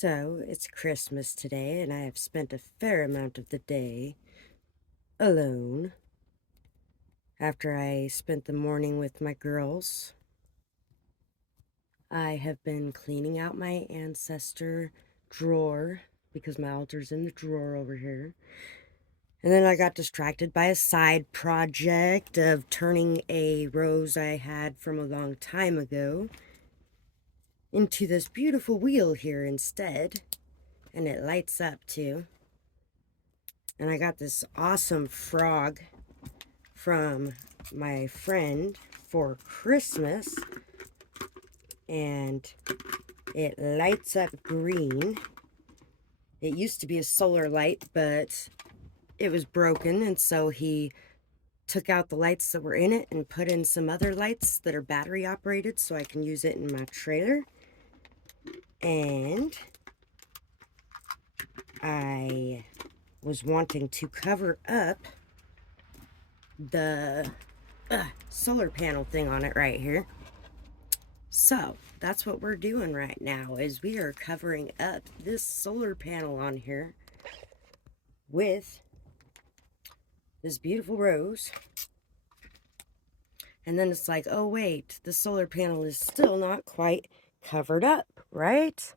So, it's Christmas today, and I have spent a fair amount of the day alone after I spent the morning with my girls. I have been cleaning out my ancestor drawer because my altar's in the drawer over here. And then I got distracted by a side project of turning a rose I had from a long time ago into this beautiful wheel here instead. And it lights up too. And I got this awesome frog from my friend for Christmas. And it lights up green. It used to be a solar light, but it was broken. And so he took out the lights that were in it and put in some other lights that are battery operated so I can use it in my trailer. And I was wanting to cover up the solar panel thing on it right here. So that's what we're doing right now, is we are covering up this solar panel on here with this beautiful rose. And then it's like, oh wait, the solar panel is still not quite covered up, right?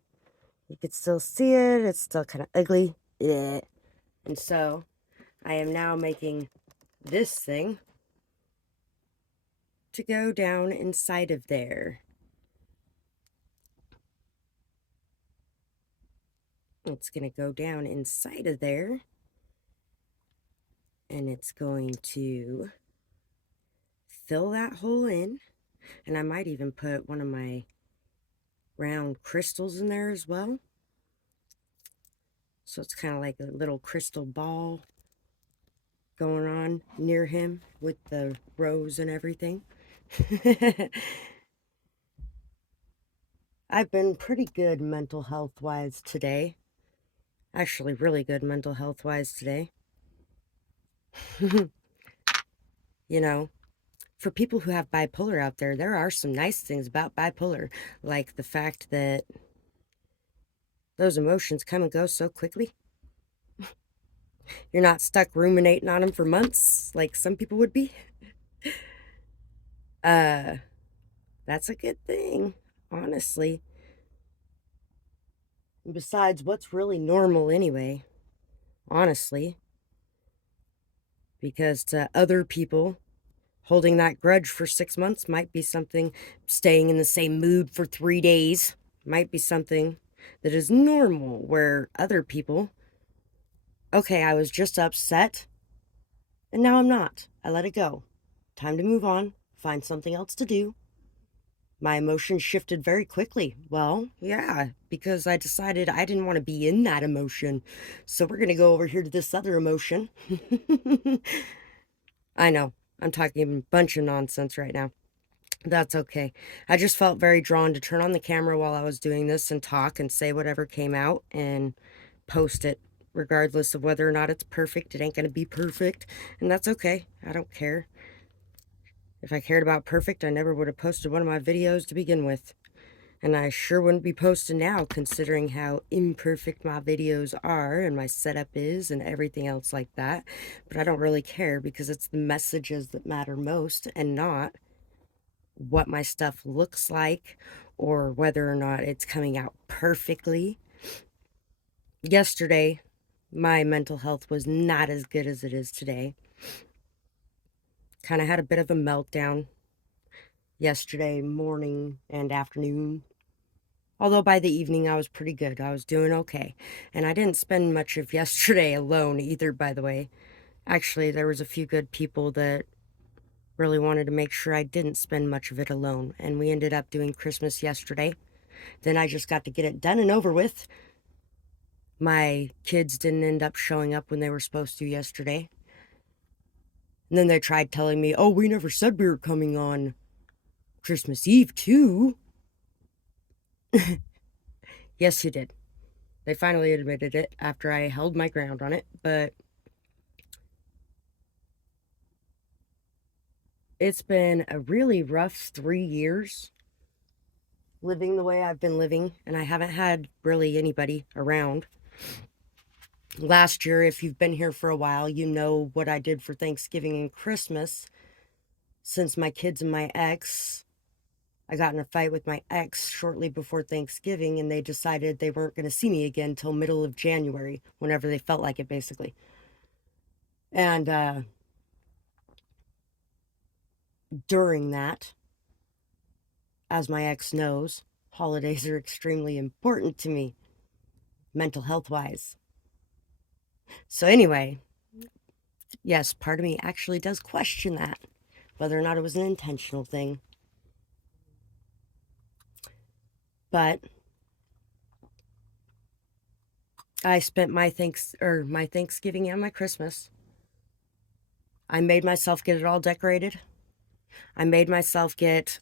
You could still see it. It's still kind of ugly. Yeah. And so I am now making this thing to go down inside of there. It's going to go down inside of there. And it's going to fill that hole in. And I might even put one of my round crystals in there as well. So it's kind of like a little crystal ball going on near him with the rose and everything. I've been pretty good mental health wise today. Actually, really good mental health wise today. You know, for people who have bipolar out there, there are some nice things about bipolar, like the fact that those emotions come and go so quickly. You're not stuck ruminating on them for months like some people would be. That's a good thing, honestly. And besides, what's really normal anyway, honestly? Because to other people, holding that grudge for 6 months might be something, staying in the same mood for 3 days might be something that is normal, where other people, okay, I was just upset, and now I'm not. I let it go. Time to move on, find something else to do. My emotions shifted very quickly. Well, yeah, because I decided I didn't want to be in that emotion. So we're going to go over here to this other emotion. I know, I'm talking a bunch of nonsense right now. That's okay. I just felt very drawn to turn on the camera while I was doing this and talk and say whatever came out and post it, regardless of whether or not it's perfect. It ain't going to be perfect, and that's okay. I don't care. If I cared about perfect, I never would have posted one of my videos to begin with. And I sure wouldn't be posting now, considering how imperfect my videos are and my setup is and everything else like that. But I don't really care, because it's the messages that matter most, and not what my stuff looks like or whether or not it's coming out perfectly. Yesterday, my mental health was not as good as it is today. Kind of had a bit of a meltdown yesterday morning and afternoon. Although by the evening I was pretty good. I was doing okay. And I didn't spend much of yesterday alone either, by the way. Actually, there was a few good people that really wanted to make sure I didn't spend much of it alone. And we ended up doing Christmas yesterday. Then I just got to get it done and over with. My kids didn't end up showing up when they were supposed to yesterday. And then they tried telling me, oh, we never said we were coming on Christmas Eve too. Yes, you did. They finally admitted it after I held my ground on it, but it's been a really rough 3 years living the way I've been living, and I haven't had really anybody around. Last year, if you've been here for a while, you know what I did for Thanksgiving and Christmas. Since my kids and my ex, I got in a fight with my ex shortly before Thanksgiving, and they decided they weren't going to see me again till middle of January, whenever they felt like it, basically. And during that, as my ex knows, holidays are extremely important to me, mental health wise. So, anyway, yes, part of me actually does question that, whether or not it was an intentional thing. But I spent my Thanksgiving and my Christmas. I made myself get it all decorated. I made myself get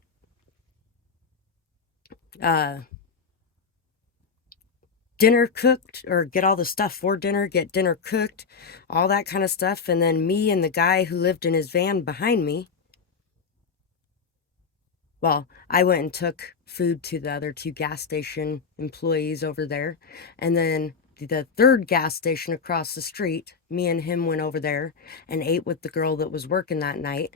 uh, dinner cooked, or get all the stuff for dinner, get dinner cooked, all that kind of stuff. And then me and the guy who lived in his van behind me, well, I went and took food to the other two gas station employees over there. And then the third gas station across the street, me and him went over there and ate with the girl that was working that night,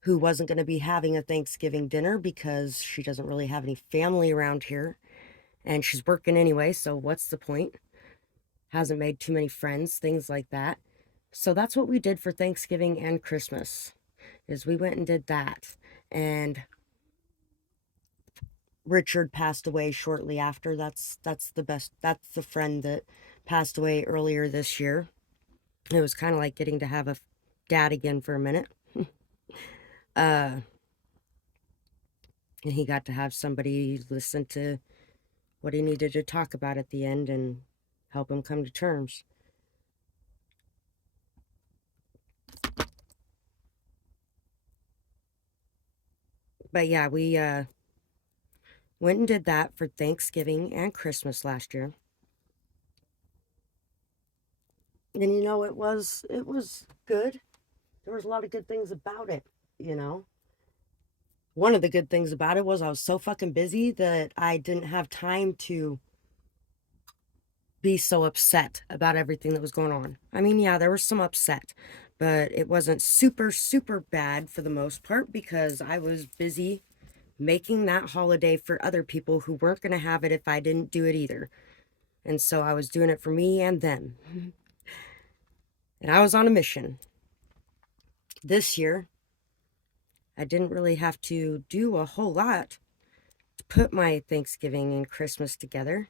who wasn't going to be having a Thanksgiving dinner because she doesn't really have any family around here. And she's working anyway, so what's the point? Hasn't made too many friends, things like that. So that's what we did for Thanksgiving and Christmas, is we went and did that. And Richard passed away shortly after. That's the friend that passed away earlier this year. It was kind of like getting to have a dad again for a minute. And he got to have somebody listen to what he needed to talk about at the end and help him come to terms. But yeah, we went and did that for Thanksgiving and Christmas last year. And it was good. There was a lot of good things about it, you know. One of the good things about it was I was so fucking busy that I didn't have time to be so upset about everything that was going on. I mean, yeah, there was some upset, but it wasn't super, super bad for the most part because I was busy making that holiday for other people who weren't going to have it if I didn't do it either. And so I was doing it for me and them. And I was on a mission. This year, I didn't really have to do a whole lot to put my Thanksgiving and Christmas together.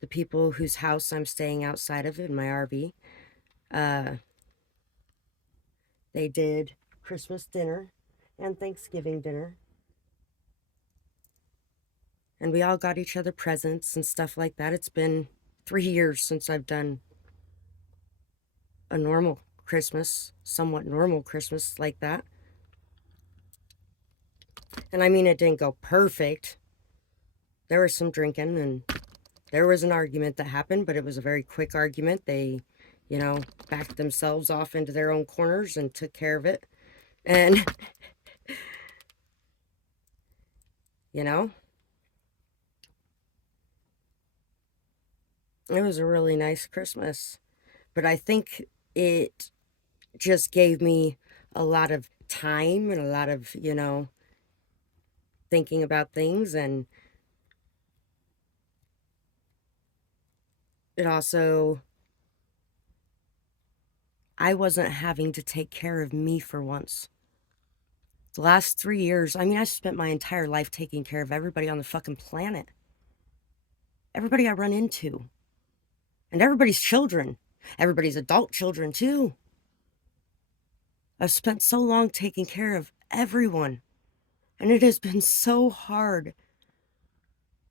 The people whose house I'm staying outside of in my RV, uh, they did Christmas dinner and Thanksgiving dinner. And we all got each other presents and stuff like that. It's been 3 years since I've done a normal Christmas, somewhat normal Christmas like that. And I mean, it didn't go perfect. There was some drinking and there was an argument that happened, but it was a very quick argument. They, backed themselves off into their own corners and took care of it. And, you know, it was a really nice Christmas. But I think it just gave me a lot of time and a lot of, thinking about things. And it also, I wasn't having to take care of me for once. The last 3 years, I mean, I spent my entire life taking care of everybody on the fucking planet. Everybody I run into. And everybody's children. Everybody's adult children, too. I've spent so long taking care of everyone. And it has been so hard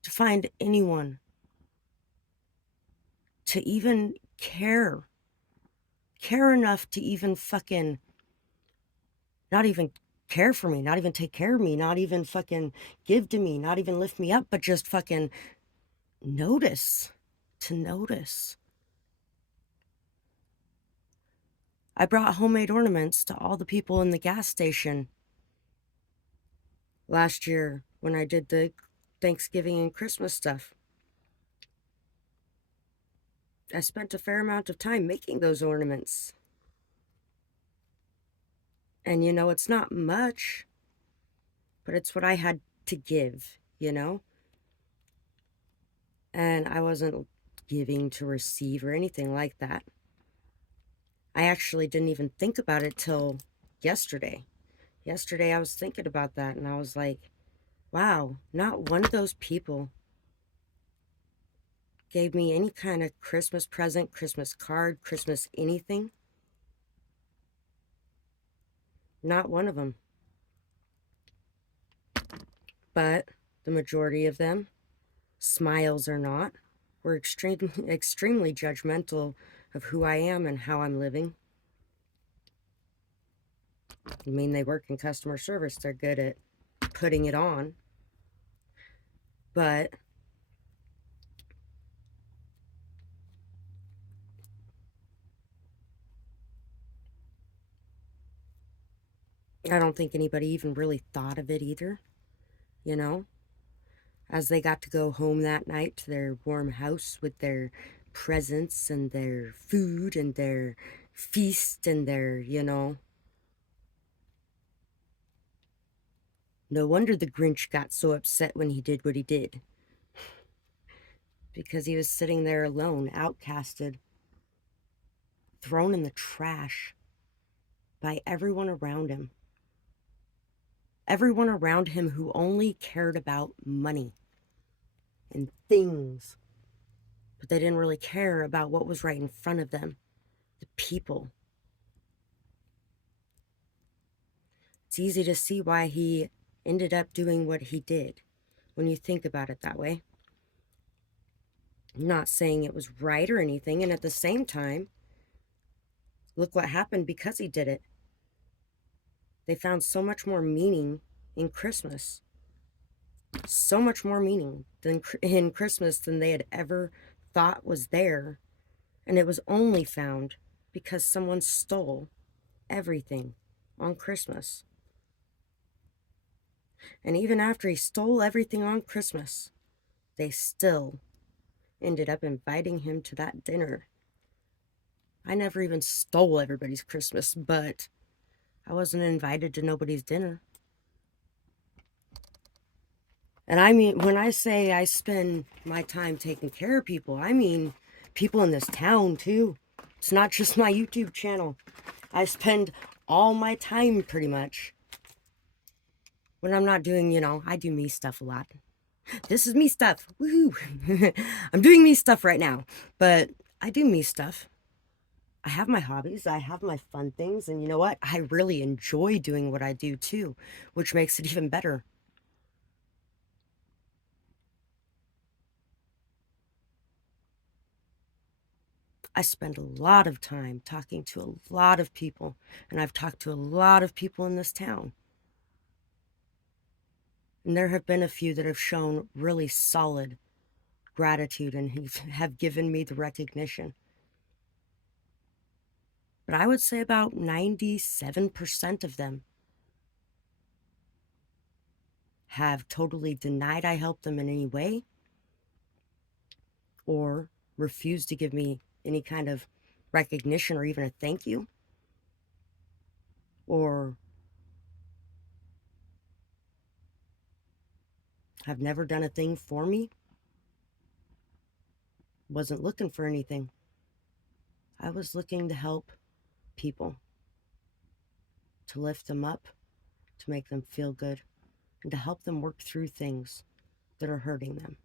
to find anyone to even care. Care enough to even fucking not even care for me, not even take care of me, not even fucking give to me, not even lift me up, but just fucking notice. To notice. I brought homemade ornaments to all the people in the gas station last year when I did the Thanksgiving and Christmas stuff. I spent a fair amount of time making those ornaments. And it's not much, but it's what I had to give, And I wasn't giving to receive or anything like that. I actually didn't even think about it till yesterday. Yesterday I was thinking about that and I was like, wow, not one of those people gave me any kind of Christmas present, Christmas card, Christmas anything. Not one of them. But the majority of them, smiles or not, were extremely judgmental of who I am and how I'm living. I mean, they work in customer service. They're good at putting it on. But I don't think anybody even really thought of it either, you know? As they got to go home that night to their warm house with their presents and their food and their feast and their, No wonder the Grinch got so upset when he did what he did. Because he was sitting there alone, outcasted, thrown in the trash by everyone around him. Everyone around him who only cared about money and things. But they didn't really care about what was right in front of them, the people. It's easy to see why he ended up doing what he did when you think about it that way. I'm not saying it was right or anything, and at the same time, look what happened because he did it. They found so much more meaning in Christmas. So much more meaning in Christmas than they had ever thought was there. And it was only found because someone stole everything on Christmas. And even after he stole everything on Christmas, they still ended up inviting him to that dinner. I never even stole everybody's Christmas, but I wasn't invited to nobody's dinner. And I mean, when I say I spend my time taking care of people, I mean people in this town too. It's not just my YouTube channel. I spend all my time pretty much. When I'm not doing, I do me stuff a lot. This is me stuff. Woohoo! I'm doing me stuff right now. But I do me stuff. I have my hobbies. I have my fun things. And you know what? I really enjoy doing what I do too, which makes it even better. I spend a lot of time talking to a lot of people, and I've talked to a lot of people in this town. And there have been a few that have shown really solid gratitude and have given me the recognition. But I would say about 97% of them have totally denied I helped them in any way or refused to give me any kind of recognition or even a thank you, or have never done a thing for me, wasn't looking for anything. I was looking to help people, to lift them up, to make them feel good, and to help them work through things that are hurting them.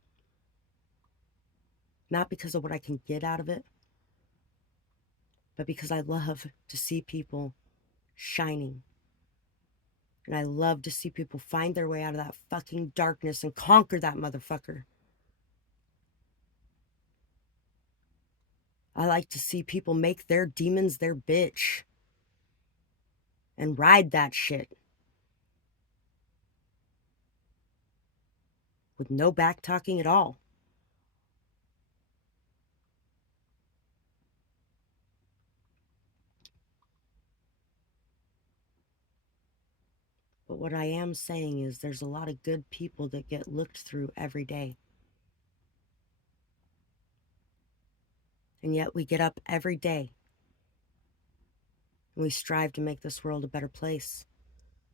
Not because of what I can get out of it, but because I love to see people shining. And I love to see people find their way out of that fucking darkness and conquer that motherfucker. I like to see people make their demons their bitch and ride that shit with no back talking at all. But But what I am saying is there's a lot of good people that get looked through every day. And yet we get up every day and we strive to make this world a better place.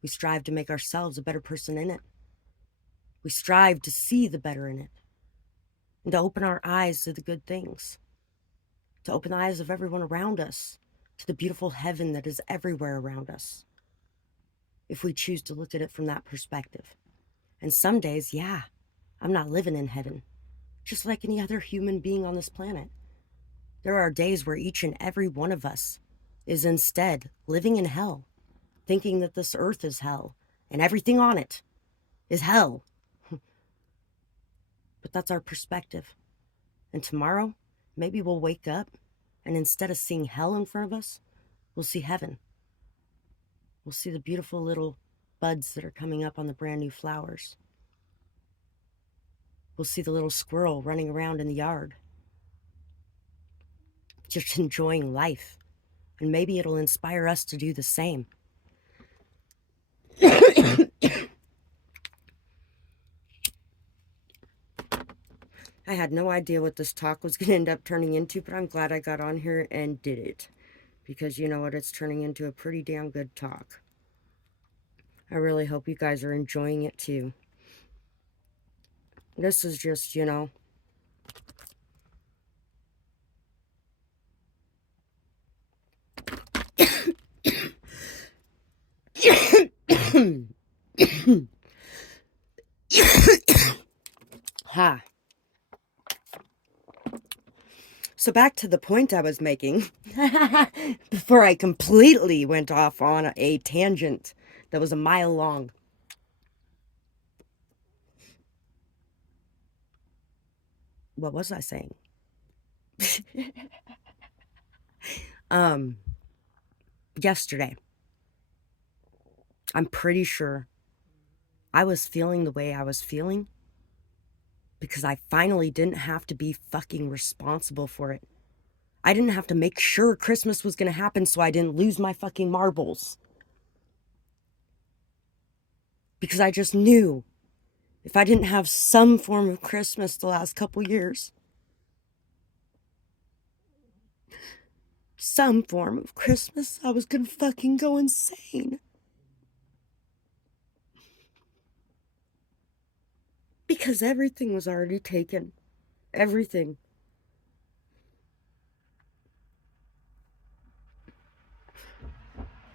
We strive to make ourselves a better person in it. We strive to see the better in it and to open our eyes to the good things, to open the eyes of everyone around us to the beautiful heaven that is everywhere around us, if we choose to look at it from that perspective. And some days, yeah, I'm not living in heaven, just like any other human being on this planet. There are days where each and every one of us is instead living in hell, thinking that this earth is hell and everything on it is hell. But that's our perspective. And tomorrow, maybe we'll wake up and instead of seeing hell in front of us, we'll see heaven. We'll see the beautiful little buds that are coming up on the brand new flowers. We'll see the little squirrel running around in the yard, just enjoying life. And maybe it'll inspire us to do the same. I had no idea what this talk was going to end up turning into, but I'm glad I got on here and did it. Because you know what? It's turning into a pretty damn good talk. I really hope you guys are enjoying it too. This is just, you know, ha. So back to the point I was making before I completely went off on a tangent that was a mile long. What was I saying? Yesterday, I'm pretty sure I was feeling the way I was feeling because I finally didn't have to be fucking responsible for it. I didn't have to make sure Christmas was going to happen so I didn't lose my fucking marbles. Because I just knew if I didn't have some form of Christmas the last couple years, some form of Christmas, I was going to fucking go insane. Because everything was already taken. Everything.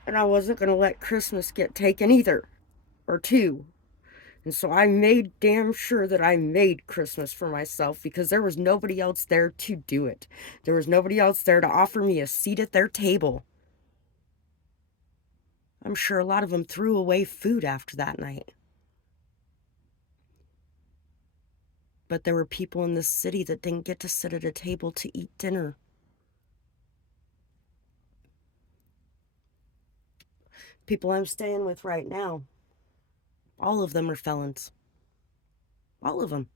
And I wasn't going to let Christmas get taken either. Or two. And so I made damn sure that I made Christmas for myself because there was nobody else there to do it. There was nobody else there to offer me a seat at their table. I'm sure a lot of them threw away food after that night. But there were people in this city that didn't get to sit at a table to eat dinner. People I'm staying with right now, all of them are felons. All of them.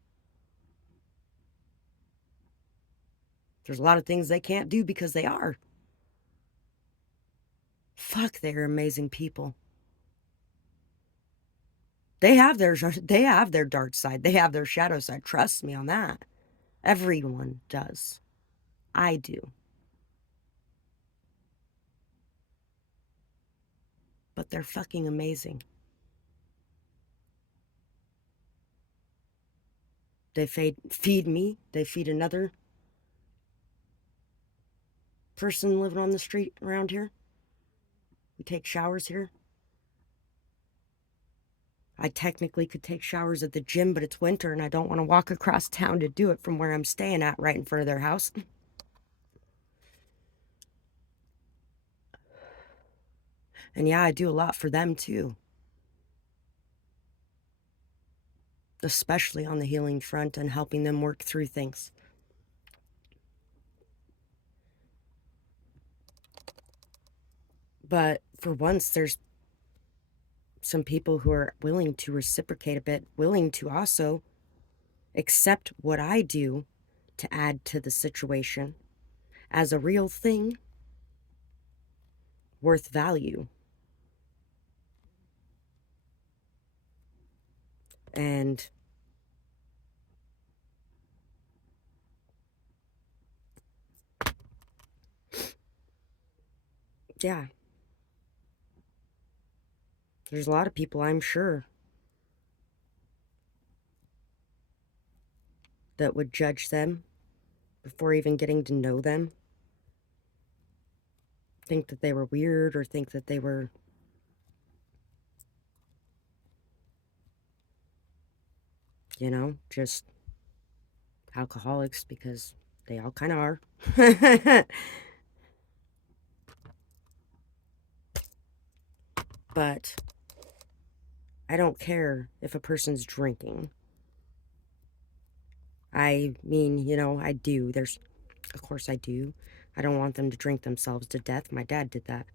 There's a lot of things they can't do because they are. Fuck, they're amazing people. They have their dark side. They have their shadow side. Trust me on that. Everyone does. I do. But they're fucking amazing. They feed me. They feed another person living on the street around here. We take showers here. I technically could take showers at the gym, but it's winter and I don't want to walk across town to do it from where I'm staying at right in front of their house. And yeah, I do a lot for them too. Especially on the healing front and helping them work through things. But for once, there's some people who are willing to reciprocate a bit, willing to also accept what I do to add to the situation as a real thing worth value. And yeah, there's a lot of people, I'm sure, that would judge them before even getting to know them, think that they were weird or think that they were, just alcoholics, because they all kind of are. But I don't care if a person's drinking. I mean, I do. Of course I do. I don't want them to drink themselves to death. My dad did that.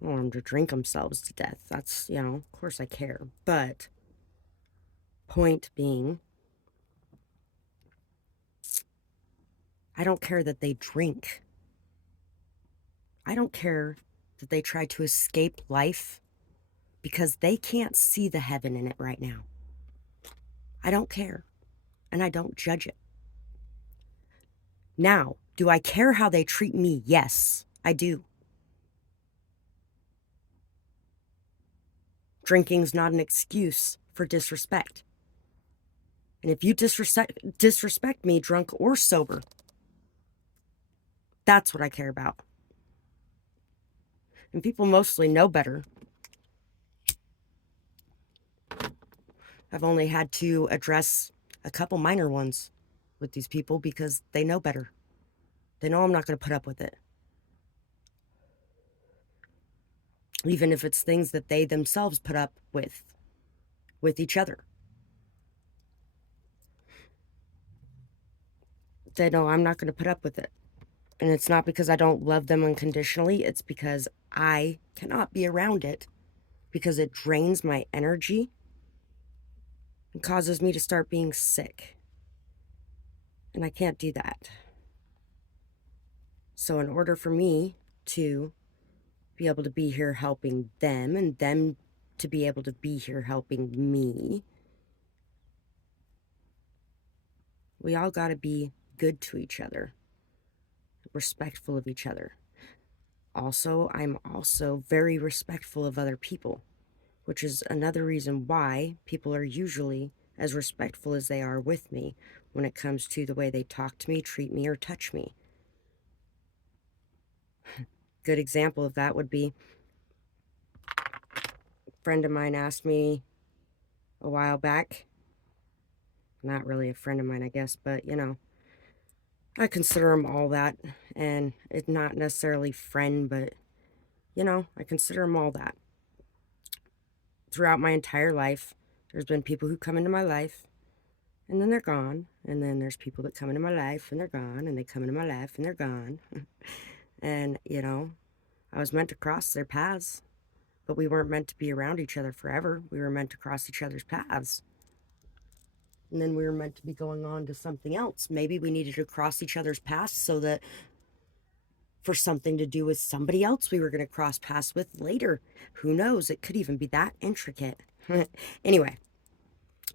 I don't want them to drink themselves to death. That's, of course I care. But point being, I don't care that they drink. I don't care that they try to escape life because they can't see the heaven in it right now. I don't care. And I don't judge it. Now, do I care how they treat me? Yes, I do. Drinking's not an excuse for disrespect. And if you disrespect me, drunk or sober, that's what I care about. And people mostly know better. I've only had to address a couple minor ones with these people because they know better. They know I'm not going to put up with it. Even if it's things that they themselves put up with each other. They know I'm not going to put up with it. And it's not because I don't love them unconditionally. It's because I cannot be around it because it drains my energy and causes me to start being sick. And I can't do that. So in order for me to be able to be here helping them and them to be able to be here helping me, we all got to be good to each other, respectful of each other. Also, I'm also very respectful of other people, which is another reason why people are usually as respectful as they are with me when it comes to the way they talk to me, treat me, or touch me. Good example of that would be a friend of mine asked me a while back, not really a friend of mine, I guess, but I consider them all that, and it's not necessarily friend, but I consider them all that. Throughout my entire life, there's been people who come into my life and then they're gone, and then there's people that come into my life and they're gone, and they come into my life and they're gone. And I was meant to cross their paths, but we weren't meant to be around each other forever. We were meant to cross each other's paths, and then we were meant to be going on to something else. Maybe we needed to cross each other's paths so that for something to do with somebody else we were going to cross paths with later. Who knows? It could even be that intricate. Anyway,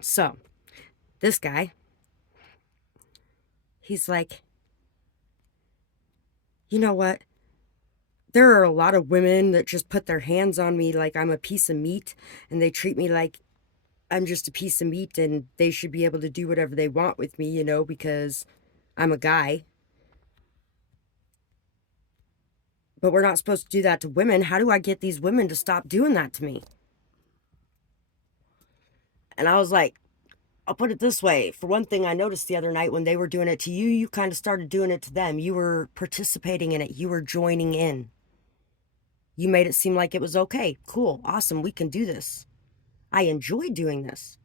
so this guy, he's like, you know what? There are a lot of women that just put their hands on me like I'm a piece of meat, and they treat me like I'm just a piece of meat, and they should be able to do whatever they want with me, because I'm a guy. But we're not supposed to do that to women. How do I get these women to stop doing that to me? And I was like, I'll put it this way. For one thing, I noticed the other night when they were doing it to you, you kind of started doing it to them. You were participating in it. You were joining in. You made it seem like it was okay. Cool. Awesome. We can do this. I enjoy doing this.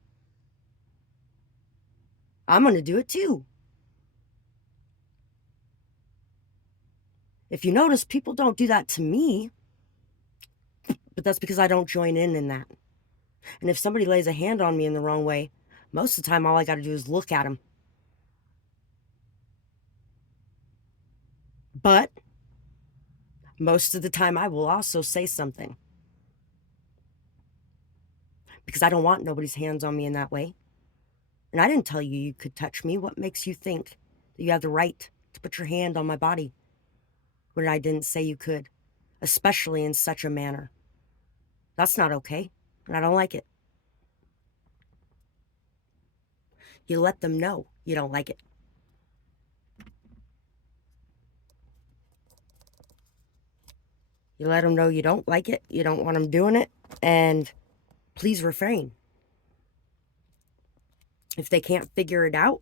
I'm going to do it too. If you notice, people don't do that to me, but that's because I don't join in that. And if somebody lays a hand on me in the wrong way, most of the time, all I got to do is look at them. But most of the time, I will also say something. because I don't want nobody's hands on me in that way. And I didn't tell you you could touch me. What makes you think that you have the right to put your hand on my body when I didn't say you could, especially in such a manner? That's not okay, and I don't like it. You let them know you don't like it. You let them know you don't like it, you don't want them doing it, and please refrain. If they can't figure it out,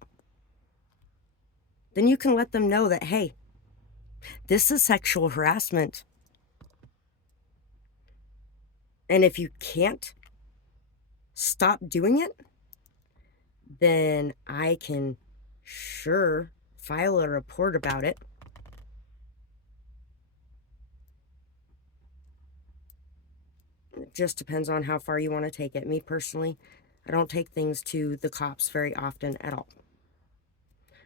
then you can let them know that, hey, this is sexual harassment. And if you can't stop doing it, then I can sure file a report about it. It just depends on how far you want to take it. Me personally, I don't take things to the cops very often at all.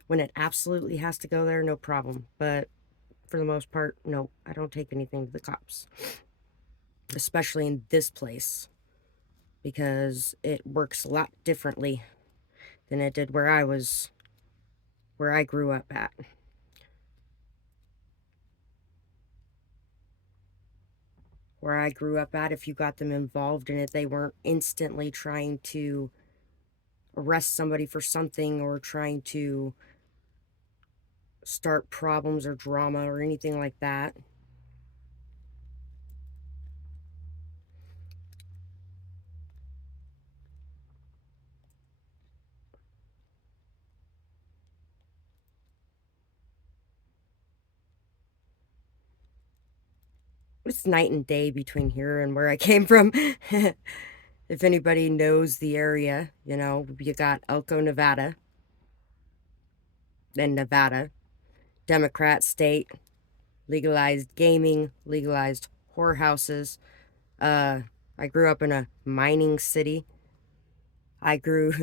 When it absolutely has to go there, no problem. But for the most part, no, I don't take anything to the cops. Especially in this place, because it works a lot differently than it did where I grew up at. Where I grew up at, if you got them involved in it, they weren't instantly trying to arrest somebody for something or trying to start problems or drama or anything like that. It's night and day between here and where I came from. If anybody knows the area, you got Elko, Nevada, and Nevada, Democrat state, legalized gaming, legalized whorehouses. I grew up in a mining city. I grew,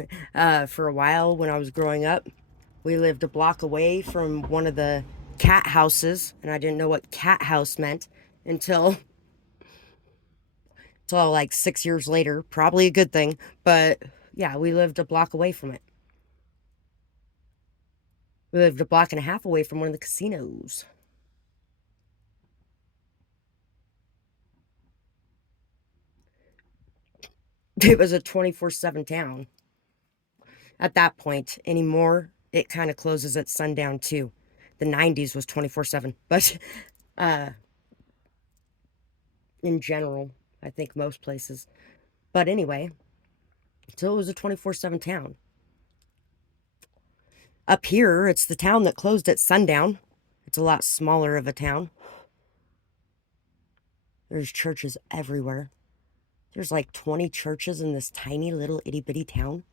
for a while when I was growing up, we lived a block away from one of the cat houses, and I didn't know what cat house meant until like 6 years later. Probably a good thing, but yeah, we lived a block away from it. We lived a block and a half away from one of the casinos. It was a 24/7 town. At that point, anymore, it kind of closes at sundown too. The 90s was 24/7, but uh, in general, I think most places. But anyway, so it was a 24/7 town. Up here, it's the town that closed at sundown. It's a lot smaller of a town. There's churches everywhere. There's like 20 churches in this tiny little itty bitty town.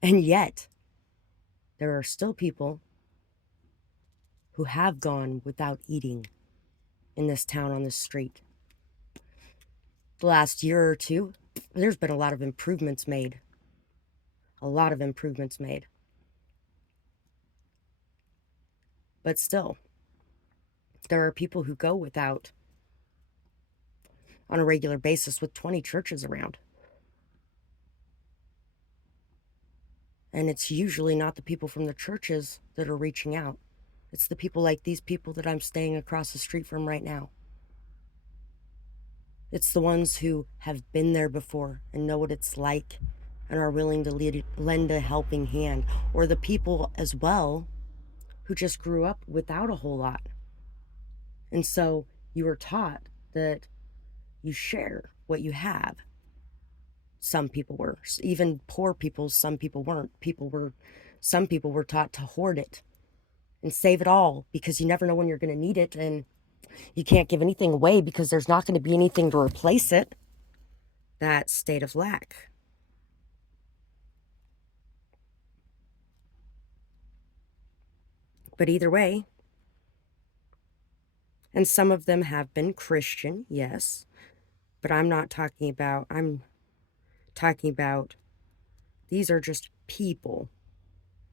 And yet, there are still people who have gone without eating in this town on this street. The last year or two, there's been a lot of improvements made. A lot of improvements made. But still, there are people who go without on a regular basis with 20 churches around. And it's usually not the people from the churches that are reaching out. It's the people like these people that I'm staying across the street from right now. It's the ones who have been there before and know what it's like and are willing to lend a helping hand. Or the people as well who just grew up without a whole lot. And so you were taught that you share what you have. Some people were. Even poor people, some people weren't. Some people were taught to hoard it and save it all because you never know when you're going to need it, and you can't give anything away because there's not going to be anything to replace it. That state of lack. But either way, and some of them have been Christian, yes, but I'm talking about these are just people,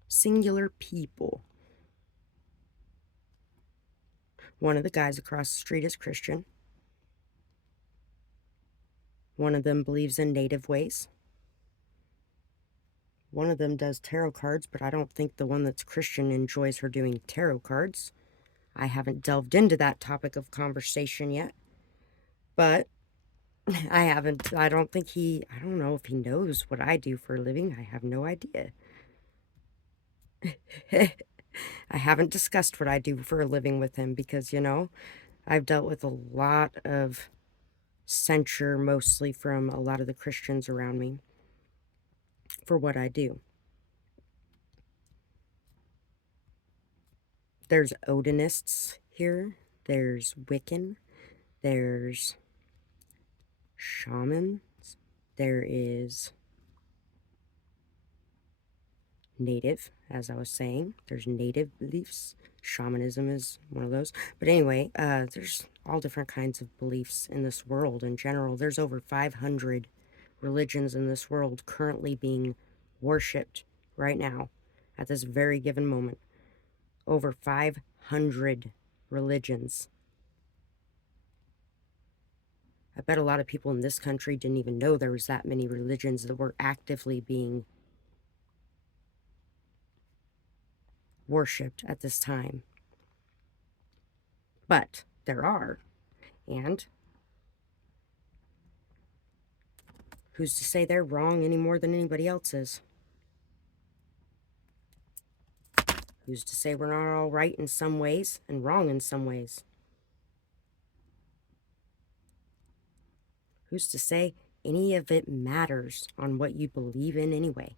singular people. One of the guys across the street is Christian. One of them believes in native ways. One of them does tarot cards, but I don't think the one that's Christian enjoys her doing tarot cards. I haven't delved into that topic of conversation yet. But I don't know if he knows what I do for a living. I have no idea. I haven't discussed what I do for a living with him because, I've dealt with a lot of censure, mostly from a lot of the Christians around me, for what I do. There's Odinists here, there's Wiccan, there's shamans, there is native, as I was saying. There's native beliefs. Shamanism is one of those. But anyway, there's all different kinds of beliefs in this world in general. There's over 500 religions in this world currently being worshipped right now at this very given moment. Over 500 religions. I bet a lot of people in this country didn't even know there was that many religions that were actively being worshipped at this time. But there are. And who's to say they're wrong any more than anybody else is? Who's to say we're not all right in some ways and wrong in some ways? Who's to say any of it matters on what you believe in anyway?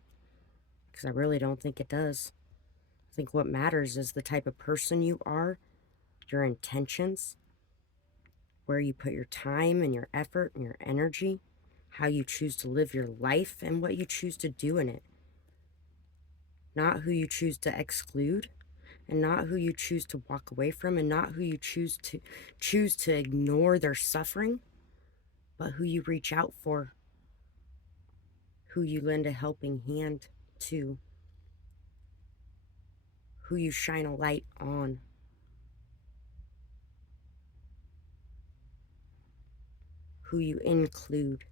Because I really don't think it does. I think what matters is the type of person you are, your intentions, where you put your time and your effort and your energy, how you choose to live your life, and what you choose to do in it. Not who you choose to exclude, and not who you choose to walk away from, and not who you choose to ignore their suffering, but who you reach out for, who you lend a helping hand to, who you shine a light on. Who you include.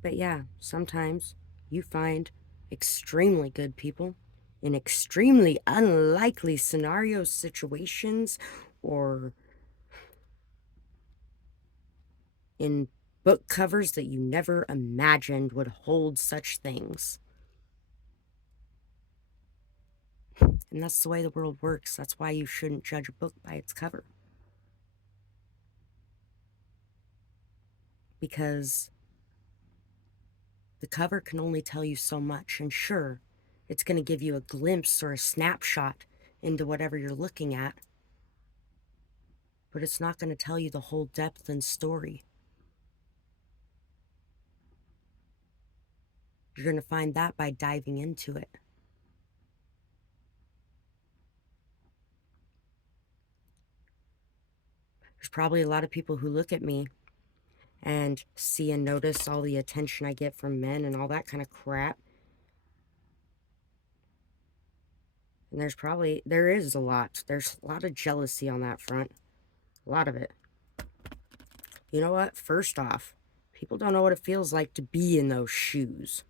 But yeah, sometimes you find extremely good people in extremely unlikely scenarios, situations, or in book covers that you never imagined would hold such things. And that's the way the world works. That's why you shouldn't judge a book by its cover. Because the cover can only tell you so much. And sure, it's going to give you a glimpse or a snapshot into whatever you're looking at. But it's not going to tell you the whole depth and story. You're going to find that by diving into it. There's probably a lot of people who look at me and see and notice all the attention I get from men and all that kind of crap. And there's a lot of jealousy on that front. A lot of it. You know what? First off, people don't know what it feels like to be in those shoes.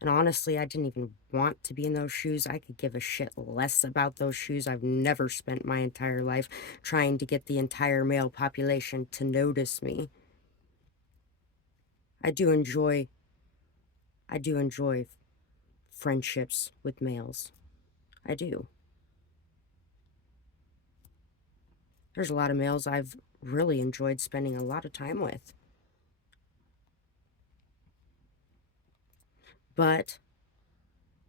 And honestly, I didn't even want to be in those shoes. I could give a shit less about those shoes. I've never spent my entire life trying to get the entire male population to notice me. I do enjoy friendships with males. I do. There's a lot of males I've really enjoyed spending a lot of time with. But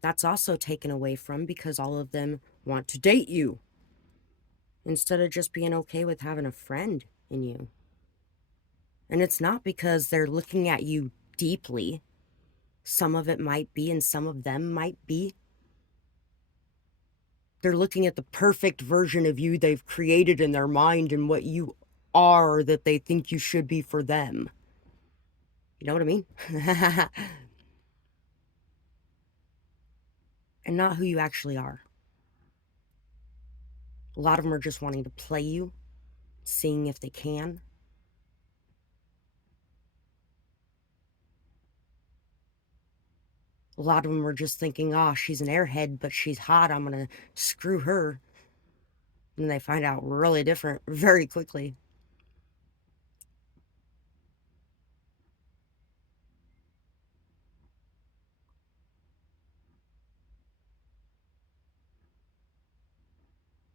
that's also taken away from because all of them want to date you instead of just being okay with having a friend in you. And it's not because they're looking at you deeply. Some of it might be, and some of them might be. They're looking at the perfect version of you they've created in their mind and what you are that they think you should be for them. You know what I mean? And not who you actually are. A lot of them are just wanting to play you, seeing if they can. A lot of them are just thinking, oh, she's an airhead, but she's hot. I'm going to screw her. And they find out really different very quickly.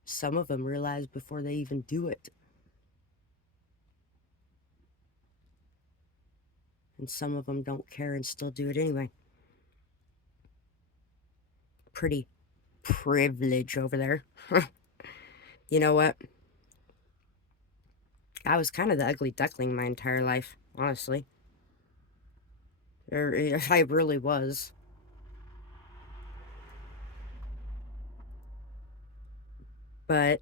Some of them realize before they even do it. And some of them don't care and still do it anyway. Pretty privilege over there. You know what? I was kind of the ugly duckling my entire life, honestly. I really was. But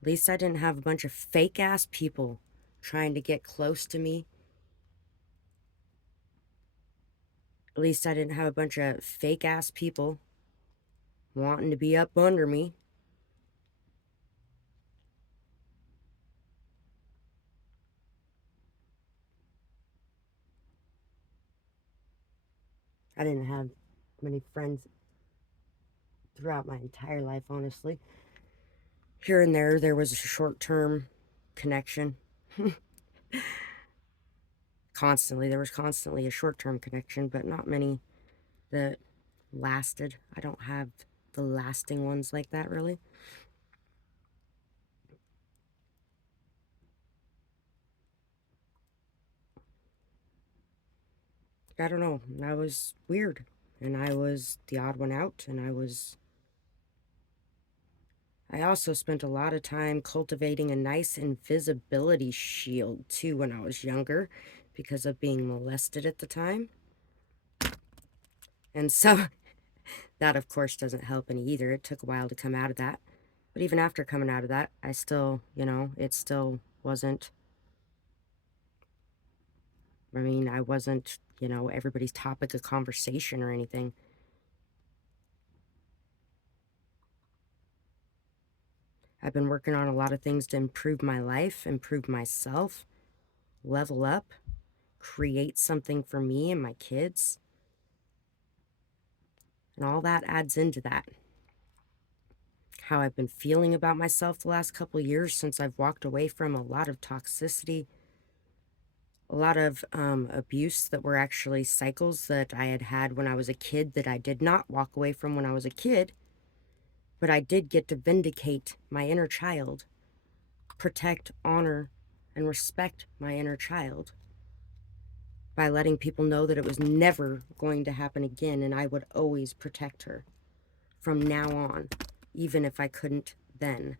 at least I didn't have a bunch of fake ass people trying to get close to me. At least I didn't have a bunch of fake ass people wanting to be up under me. I didn't have many friends throughout my entire life, honestly. Here and there was a short term connection. There was constantly a short term connection, but not many that lasted. I don't have the lasting ones like that, really. I don't know. I was weird, and I was the odd one out, and I also spent a lot of time cultivating a nice invisibility shield, too, when I was younger, because of being molested at the time. And so, that, of course, doesn't help any either. It took a while to come out of that. But even after coming out of that, I still, it still wasn't, I wasn't, everybody's topic of conversation or anything. I've been working on a lot of things to improve my life, improve myself, level up, create something for me and my kids. And all that adds into that. How I've been feeling about myself the last couple of years since I've walked away from a lot of toxicity, a lot of abuse that were actually cycles that I had had when I was a kid that I did not walk away from when I was a kid, but I did get to vindicate my inner child, protect, honor, and respect my inner child by letting people know that it was never going to happen again and I would always protect her from now on, even if I couldn't then.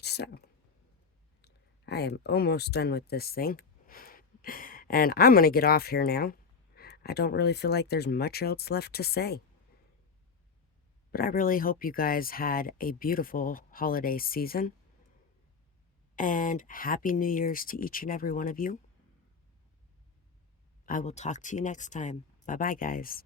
So, I am almost done with this thing, and I'm going to get off here now. I don't really feel like there's much else left to say. But I really hope you guys had a beautiful holiday season. And Happy New Year's to each and every one of you. I will talk to you next time. Bye bye, guys.